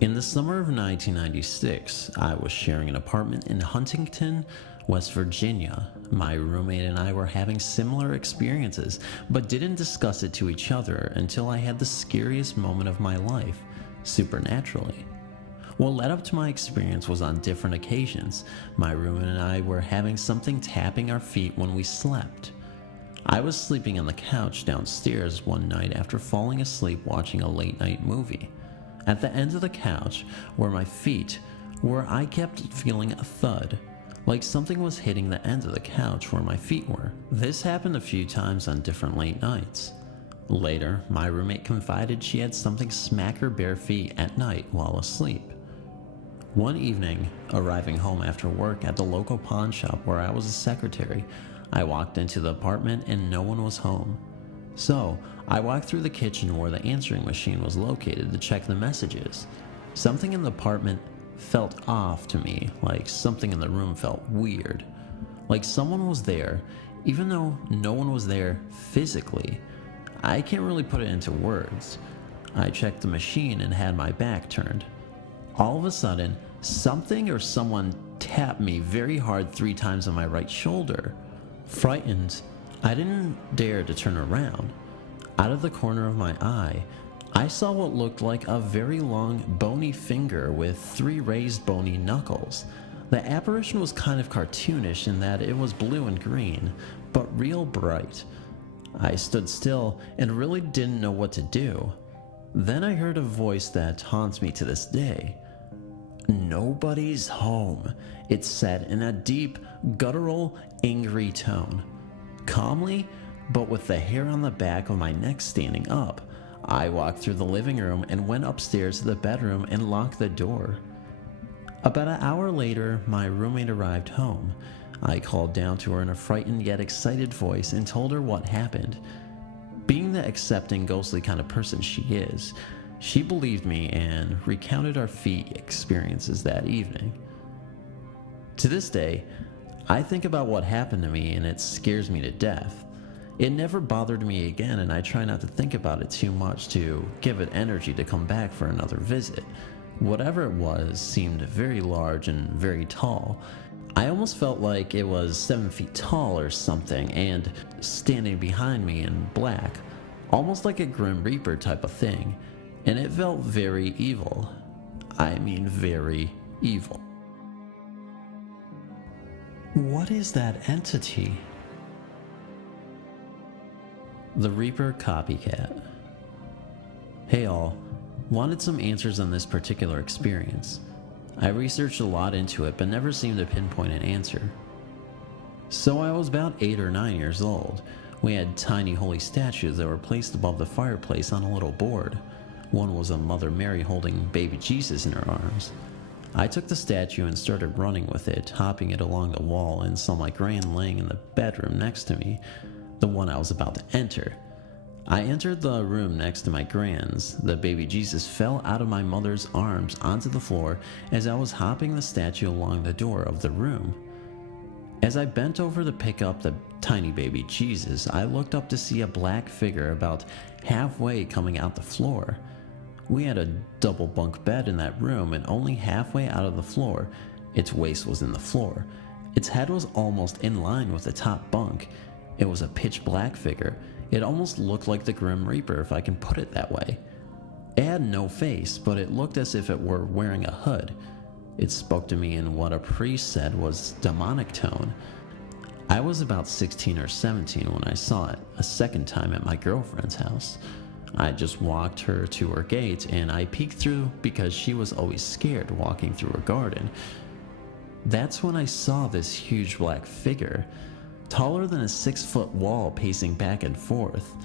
In the summer of 1996, I was sharing an apartment in Huntington, West Virginia. My roommate and I were having similar experiences, but didn't discuss it to each other until I had the scariest moment of my life, supernaturally. What led up to my experience was on different occasions. My roommate and I were having something tapping our feet when we slept. I was sleeping on the couch downstairs one night after falling asleep watching a late night movie. At the end of the couch were my feet, where I kept feeling a thud, like something was hitting the end of the couch where my feet were. This happened a few times on different late nights. Later, my roommate confided she had something smack her bare feet at night while asleep. One evening, arriving home after work at the local pawn shop where I was a secretary, I walked into the apartment and no one was home. So, I walked through the kitchen where the answering machine was located to check the messages. Something in the apartment felt off to me, like something in the room felt weird. Like someone was there, even though no one was there physically. I can't really put it into words. I checked the machine and had my back turned. All of a sudden, something or someone tapped me very hard 3 times on my right shoulder. Frightened, I didn't dare to turn around. Out of the corner of my eye, I saw what looked like a very long, bony finger with 3 raised bony knuckles. The apparition was kind of cartoonish in that it was blue and green, but real bright. I stood still and really didn't know what to do. Then I heard a voice that haunts me to this day. "Nobody's home," it said in a deep, guttural, angry tone. Calmly, but with the hair on the back of my neck standing up, I walked through the living room and went upstairs to the bedroom and locked the door. About an hour later, my roommate arrived home. I called down to her in a frightened yet excited voice and told her what happened. Being the accepting, ghostly kind of person she is, she believed me and recounted our feet experiences that evening. To this day, I think about what happened to me and it scares me to death. It never bothered me again, and I try not to think about it too much to give it energy to come back for another visit. Whatever it was seemed very large and very tall. I almost felt like it was 7 feet tall or something, and standing behind me in black, almost like a Grim Reaper type of thing, and it felt very evil. I mean very evil. What is that entity? The Reaper Copycat. Hey all, wanted some answers on this particular experience. I researched a lot into it but never seemed to pinpoint an answer. So I was about 8 or 9 years old. We had tiny holy statues that were placed above the fireplace on a little board. One was a Mother Mary holding baby Jesus in her arms. I took the statue and started running with it, hopping it along the wall, and saw my gran laying in the bedroom next to me, the one I was about to enter. I entered the room next to my gran's. The baby Jesus fell out of my mother's arms onto the floor as I was hopping the statue along the door of the room. As I bent over to pick up the tiny baby Jesus, I looked up to see a black figure about halfway coming out the floor. We had a double bunk bed in that room, and only halfway out of the floor, its waist was in the floor. Its head was almost in line with the top bunk. It was a pitch black figure. It almost looked like the Grim Reaper, if I can put it that way. It had no face, but it looked as if it were wearing a hood. It spoke to me in what a priest said was demonic tone. I was about 16 or 17 when I saw it a second time at my girlfriend's house. I just walked her to her gate and I peeked through because she was always scared walking through her garden. That's when I saw this huge black figure, taller than a 6-foot wall, pacing back and forth,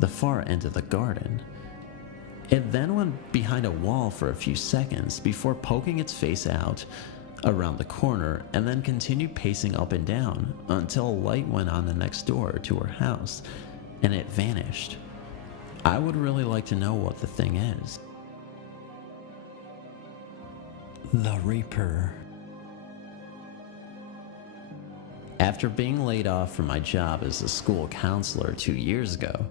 the far end of the garden. It then went behind a wall for a few seconds before poking its face out around the corner and then continued pacing up and down until a light went on the next door to her house and it vanished. I would really like to know what the thing is. The Reaper. After being laid off from my job as a school counselor 2 years ago,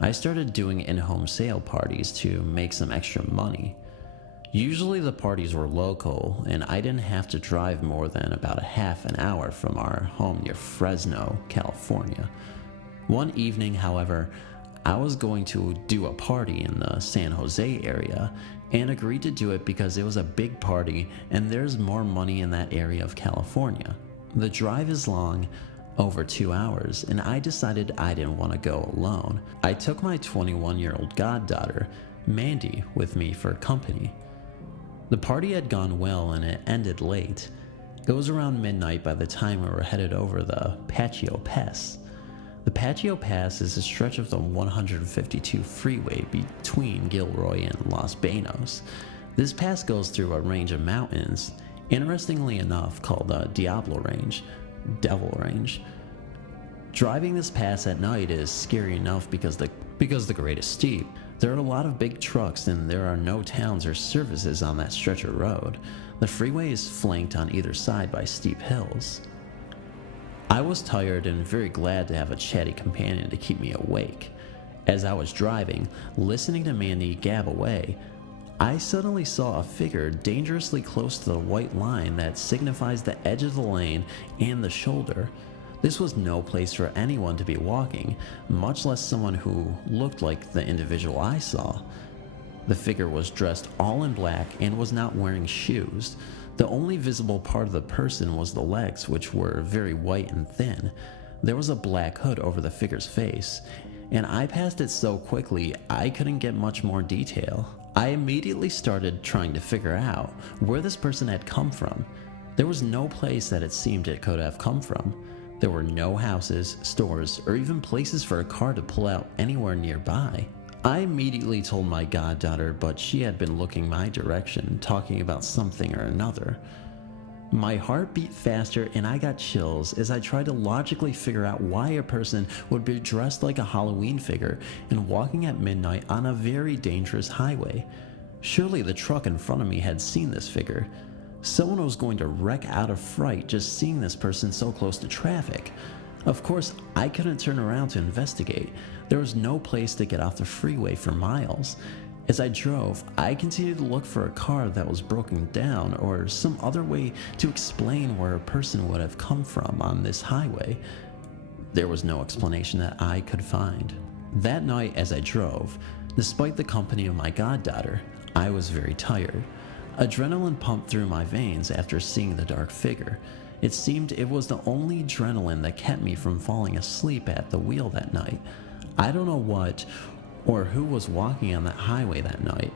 I started doing in-home sale parties to make some extra money. Usually the parties were local, and I didn't have to drive more than about a half an hour from our home near Fresno, California. One evening, however, I was going to do a party in the San Jose area and agreed to do it because it was a big party and there's more money in that area of California. The drive is long, over 2 hours, and I decided I didn't want to go alone. I took my 21-year-old goddaughter, Mandy, with me for company. The party had gone well and it ended late. It was around midnight by the time we were headed over the Patio Pass. The Patio Pass is a stretch of the 152 freeway between Gilroy and Los Banos. This pass goes through a range of mountains, interestingly enough called the Devil Range. Driving this pass at night is scary enough because the grade is steep. There are a lot of big trucks and there are no towns or services on that stretch of road. The freeway is flanked on either side by steep hills. I was tired and very glad to have a chatty companion to keep me awake. As I was driving, listening to Mandy gab away, I suddenly saw a figure dangerously close to the white line that signifies the edge of the lane and the shoulder. This was no place for anyone to be walking, much less someone who looked like the individual I saw. The figure was dressed all in black and was not wearing shoes. The only visible part of the person was the legs, which were very white and thin. There was a black hood over the figure's face, and I passed it so quickly I couldn't get much more detail. I immediately started trying to figure out where this person had come from. There was no place that it seemed it could have come from. There were no houses, stores, or even places for a car to pull out anywhere nearby. I immediately told my goddaughter, but she had been looking my direction, talking about something or another. My heart beat faster and I got chills as I tried to logically figure out why a person would be dressed like a Halloween figure and walking at midnight on a very dangerous highway. Surely the truck in front of me had seen this figure. Someone was going to wreck out of fright just seeing this person so close to traffic. Of course, I couldn't turn around to investigate. There was no place to get off the freeway for miles. As I drove, I continued to look for a car that was broken down or some other way to explain where a person would have come from on this highway. There was no explanation that I could find. That night as I drove, despite the company of my goddaughter, I was very tired. Adrenaline pumped through my veins after seeing the dark figure. It seemed it was the only adrenaline that kept me from falling asleep at the wheel that night. I don't know what or who was walking on that highway that night.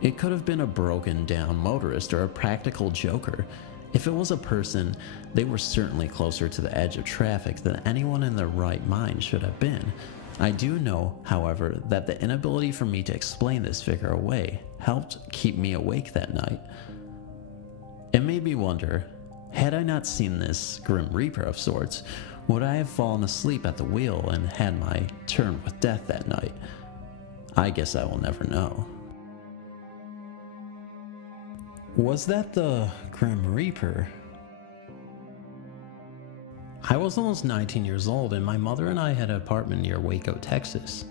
It could have been a broken down motorist or a practical joker. If it was a person, they were certainly closer to the edge of traffic than anyone in their right mind should have been. I do know, however, that the inability for me to explain this figure away helped keep me awake that night. It made me wonder, had I not seen this Grim Reaper of sorts, would I have fallen asleep at the wheel and had my turn with death that night? I guess I will never know. Was that the Grim Reaper? I was almost 19 years old and my mother and I had an apartment near Waco, Texas.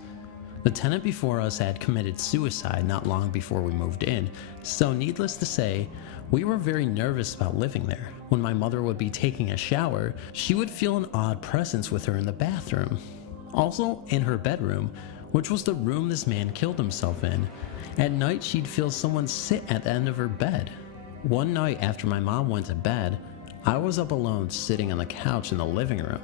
The tenant before us had committed suicide not long before we moved in, so needless to say, we were very nervous about living there. When my mother would be taking a shower, she would feel an odd presence with her in the bathroom. Also, in her bedroom, which was the room this man killed himself in, at night she'd feel someone sit at the end of her bed. One night after my mom went to bed, I was up alone sitting on the couch in the living room.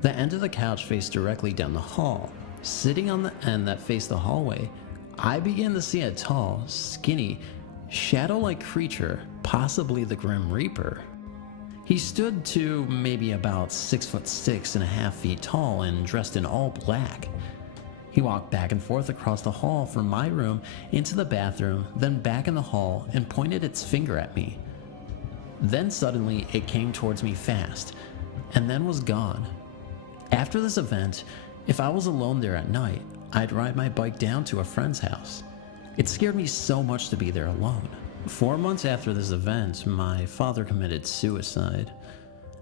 The end of the couch faced directly down the hall. Sitting on the end that faced the hallway, I began to see a tall, skinny, shadow-like creature, possibly the Grim Reaper. He stood to maybe about 6'6.5 feet tall and dressed in all black. He walked back and forth across the hall from my room into the bathroom, then back in the hall and pointed its finger at me. Then suddenly it came towards me fast, and then was gone. After this event, if I was alone there at night, I'd ride my bike down to a friend's house. It scared me so much to be there alone. 4 months after this event, my father committed suicide.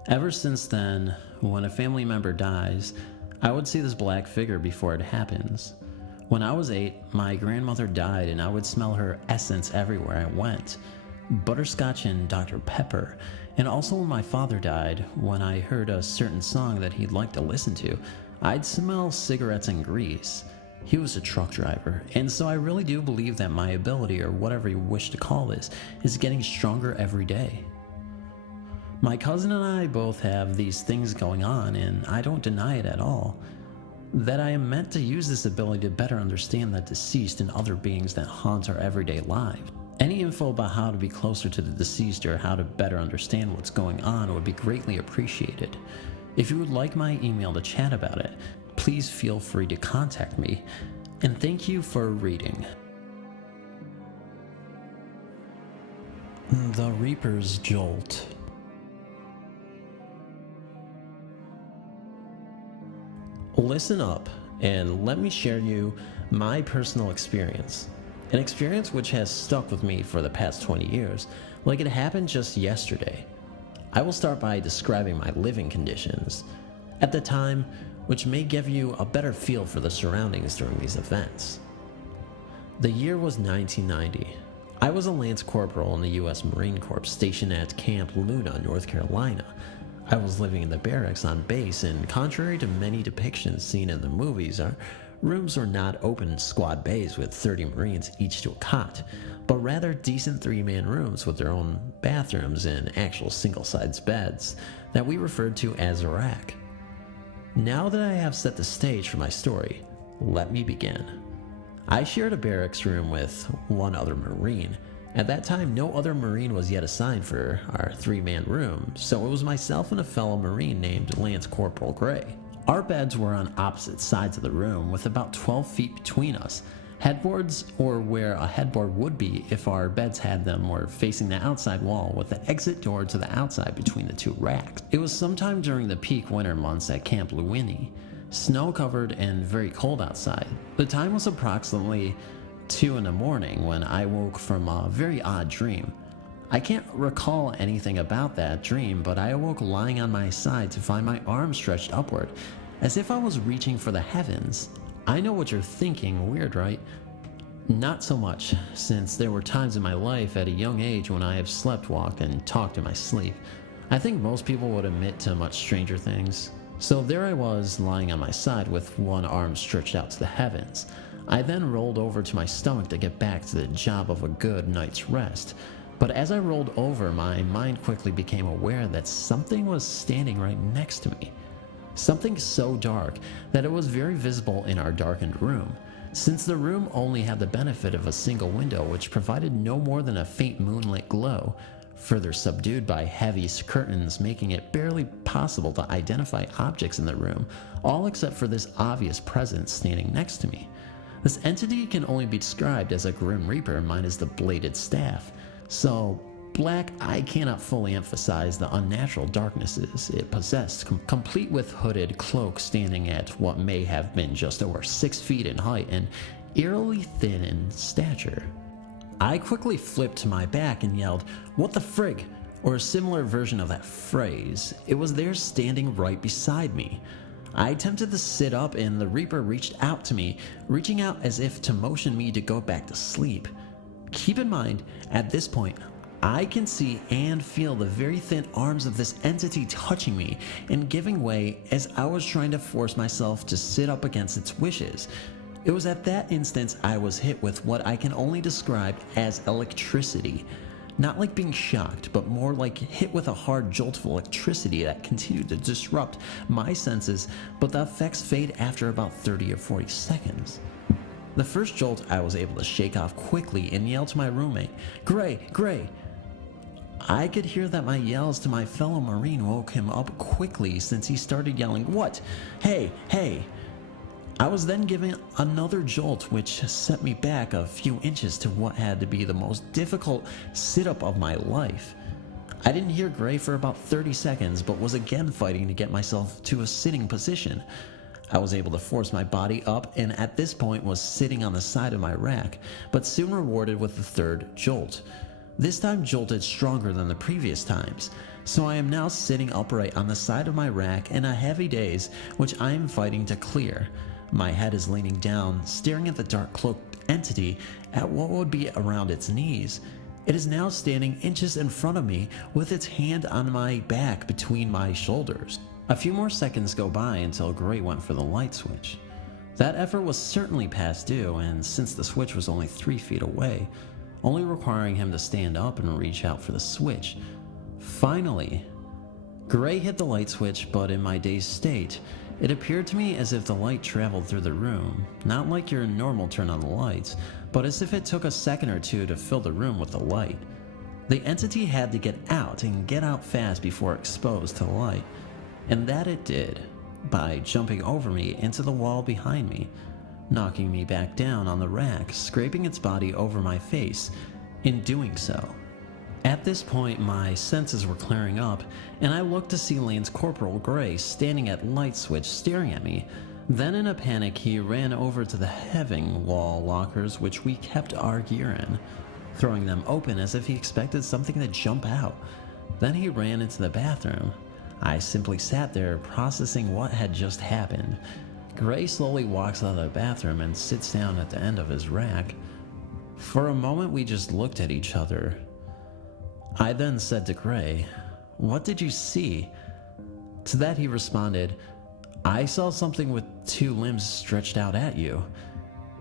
Ever since then, when a family member dies, I would see this black figure before it happens. When I was 8, my grandmother died and I would smell her essence everywhere I went. Butterscotch and Dr. Pepper. And also when my father died, when I heard a certain song that he'd like to listen to, I'd smell cigarettes and grease. He was a truck driver, and so I really do believe that my ability, or whatever you wish to call this, is getting stronger every day. My cousin and I both have these things going on, and I don't deny it at all. That I am meant to use this ability to better understand the deceased and other beings that haunt our everyday lives. Any info about how to be closer to the deceased or how to better understand what's going on would be greatly appreciated. If you would like my email to chat about it, please feel free to contact me. And thank you for reading. The Reaper's Jolt. Listen up and let me share you my personal experience. An experience which has stuck with me for the past 20 years, like it happened just yesterday. I will start by describing my living conditions at the time, which may give you a better feel for the surroundings during these events. The year was 1990. I was a Lance Corporal in the U.S. Marine Corps stationed at Camp Luna, North Carolina. I was living in the barracks on base, and contrary to many depictions seen in the movies, our rooms were not open squad bays with 30 Marines each to a cot, but rather decent 3-man rooms with their own bathrooms and actual single-size beds that we referred to as a rack. Now that I have set the stage for my story, let me begin. I shared a barracks room with one other Marine. At that time, no other Marine was yet assigned for our 3-man room, so it was myself and a fellow Marine named Lance Corporal Gray. Our beds were on opposite sides of the room with about 12 feet between us. Headboards, or where a headboard would be if our beds had them, were facing the outside wall with the exit door to the outside between the two racks. It was sometime during the peak winter months at Camp Luini, snow-covered and very cold outside. The time was approximately 2 in the morning when I woke from a very odd dream. I can't recall anything about that dream, but I awoke lying on my side to find my arms stretched upward, as if I was reaching for the heavens. I know what you're thinking, weird, right? Not so much, since there were times in my life at a young age when I have slept, walked, and talked in my sleep. I think most people would admit to much stranger things. So there I was, lying on my side with one arm stretched out to the heavens. I then rolled over to my stomach to get back to the job of a good night's rest. But as I rolled over, my mind quickly became aware that something was standing right next to me. Something so dark that it was very visible in our darkened room, since the room only had the benefit of a single window which provided no more than a faint moonlit glow, further subdued by heavy curtains, making it barely possible to identify objects in the room, all except for this obvious presence standing next to me. This entity can only be described as a Grim Reaper minus the bladed staff. So black, I cannot fully emphasize the unnatural darknesses it possessed, complete with hooded cloak standing at what may have been just over 6 feet in height and eerily thin in stature. I quickly flipped to my back and yelled, "What the frig?" or a similar version of that phrase. It was there standing right beside me. I attempted to sit up and the Reaper reached out to me, reaching out as if to motion me to go back to sleep. Keep in mind, at this point, I can see and feel the very thin arms of this entity touching me and giving way as I was trying to force myself to sit up against its wishes. It was at that instance I was hit with what I can only describe as electricity. Not like being shocked, but more like hit with a hard jolt of electricity that continued to disrupt my senses, but the effects fade after about 30 or 40 seconds. The first jolt I was able to shake off quickly and yell to my roommate, "Gray, Gray!" I could hear that my yells to my fellow Marine woke him up quickly since he started yelling, "What? Hey, hey!" I was then given another jolt which set me back a few inches to what had to be the most difficult sit-up of my life. I didn't hear Gray for about 30 seconds, but was again fighting to get myself to a sitting position. I was able to force my body up and at this point was sitting on the side of my rack, but soon rewarded with the third jolt. This time jolted stronger than the previous times, so I am now sitting upright on the side of my rack in a heavy daze which I am fighting to clear. My head is leaning down, staring at the dark cloaked entity at what would be around its knees. It is now standing inches in front of me with its hand on my back between my shoulders. A few more seconds go by until Gray went for the light switch. That effort was certainly past due, and since the switch was only 3 feet away, only requiring him to stand up and reach out for the switch. Finally, Gray hit the light switch, but in my dazed state, it appeared to me as if the light traveled through the room, not like your normal turn on the lights, but as if it took a second or two to fill the room with the light. The entity had to get out and get out fast before exposed to the light, and that it did, by jumping over me into the wall behind me, knocking me back down on the rack, scraping its body over my face in doing so. At this point, my senses were clearing up, and I looked to see Lance Corporal Gray standing at light switch staring at me. Then in a panic, he ran over to the heaving wall lockers which we kept our gear in, throwing them open as if he expected something to jump out. Then he ran into the bathroom. I simply sat there processing what had just happened. Gray slowly walks out of the bathroom and sits down at the end of his rack. For a moment we just looked at each other. I then said to Gray, "What did you see?" To that he responded, "I saw something with 2 limbs stretched out at you."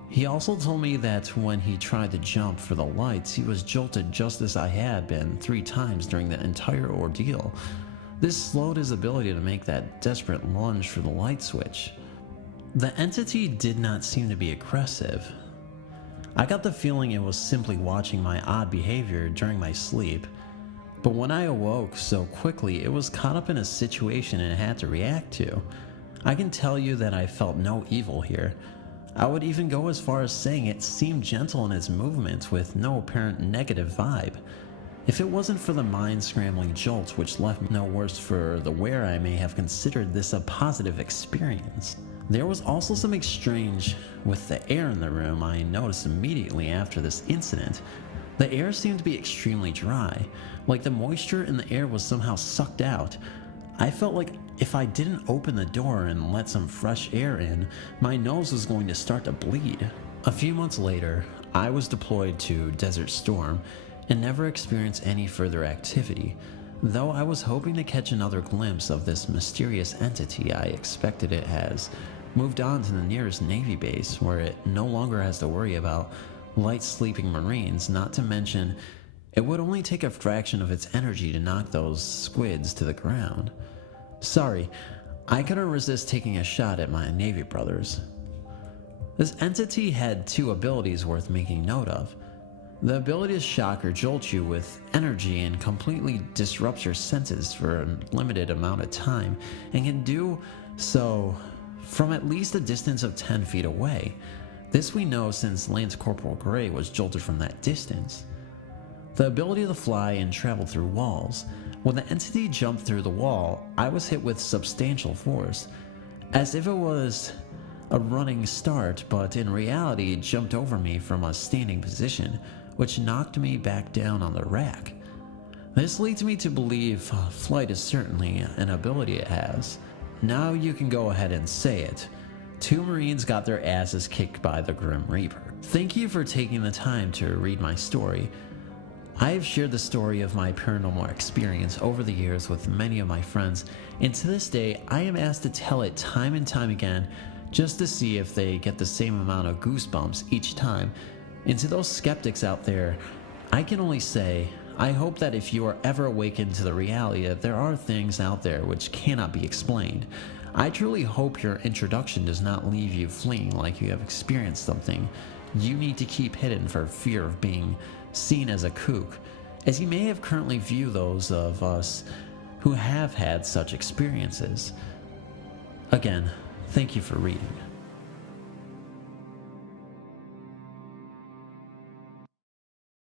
He also told me that when he tried to jump for the lights, he was jolted just as I had been 3 times during the entire ordeal. This slowed his ability to make that desperate lunge for the light switch. The entity did not seem to be aggressive. I got the feeling it was simply watching my odd behavior during my sleep. But when I awoke so quickly, it was caught up in a situation it had to react to. I can tell you that I felt no evil here. I would even go as far as saying it seemed gentle in its movements with no apparent negative vibe. If it wasn't for the mind-scrambling jolts which left me no worse for the wear, I may have considered this a positive experience. There was also something strange with the air in the room I noticed immediately after this incident. The air seemed to be extremely dry, like the moisture in the air was somehow sucked out. I felt like if I didn't open the door and let some fresh air in, my nose was going to start to bleed. A few months later, I was deployed to Desert Storm and never experienced any further activity, though I was hoping to catch another glimpse of this mysterious entity. I expected it has moved on to the nearest Navy base, where it no longer has to worry about light sleeping Marines, not to mention it would only take a fraction of its energy to knock those squids to the ground. Sorry, I couldn't resist taking a shot at my Navy brothers. This entity had 2 abilities worth making note of. The ability to shock or jolt you with energy and completely disrupts your senses for a limited amount of time, and can do so from at least a distance of 10 feet away. This we know since Lance Corporal Gray was jolted from that distance. The ability to fly and travel through walls. When the entity jumped through the wall, I was hit with substantial force, as if it was a running start, but in reality it jumped over me from a standing position, which knocked me back down on the rack. This leads me to believe flight is certainly an ability it has. Now you can go ahead and say it. 2 Marines got their asses kicked by the Grim Reaper. Thank you for taking the time to read my story. I have shared the story of my paranormal experience over the years with many of my friends, and to this day I am asked to tell it time and time again just to see if they get the same amount of goosebumps each time. And to those skeptics out there, I can only say, I hope that if you are ever awakened to the reality that there are things out there which cannot be explained, I truly hope your introduction does not leave you fleeing like you have experienced something you need to keep hidden for fear of being seen as a kook, as you may have currently view those of us who have had such experiences. Again, thank you for reading.